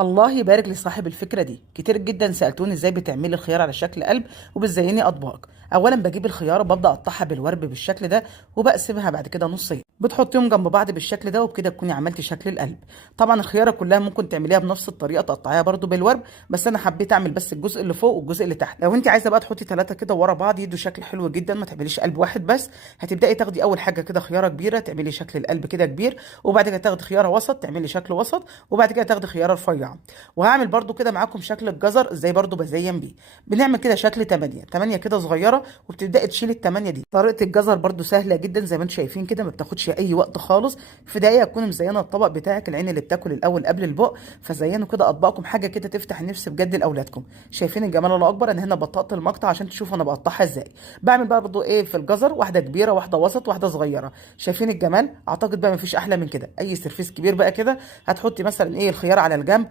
الله يبارك لصاحب الفكرة دي. كتير جدا سألتوني ازاي بتعملي الخيار على شكل قلب وبتزيني اطباق. اولا بجيب الخيارة ببدأ اقطعها بالورب بالشكل ده وبقسمها بعد كده نصين، بتحطيهم جنب بعض بالشكل ده وبكده تكوني عملتي شكل القلب. طبعا الخيارة كلها ممكن تعمليها بنفس الطريقة، تقطعيها برضو بالورب، بس انا حبيت اعمل بس الجزء اللي فوق والجزء اللي تحت. لو انت عايزة بقى تحطي ثلاثة كده ورا بعض يدوا شكل حلو جدا، ما تعمليش قلب واحد بس. هتبدأي تاخدي اول حاجة كده خيارة كبيرة تعملي شكل القلب كده كبير، وبعد كده تاخدي خيارة وسط تعملي شكل وسط، وبعد كده تاخدي خيارة رفيعة. وهعمل برضو كده معاكم شكل الجزر ازاي برضو بزين بيه. بنعمل كده شكل 8 كده صغيره، وبتبداي تشيلي التمانية دي. طريقه الجزر برضو سهله جدا زي ما انتم شايفين كده، ما بتاخدش اي وقت خالص. في دقيقه تكوني مزينه الطبق بتاعك، العين اللي بتاكل الاول قبل البق. فزينوا كده اطباقكم حاجه كده تفتح النفس بجد لاولادكم. شايفين الجمال؟ الله اكبر. انا هنا بطأت المقطع عشان تشوفوا انا بقطعها ازاي. بعمل بقى برضو ايه في الجزر، واحده كبيره واحده وسط واحده صغيره. شايفين الجمال؟ اعتقد بقى مفيش احلى من كده. اي سرفيس كبير بقى كده هتحطي مثلا ايه الخيار على الجنب،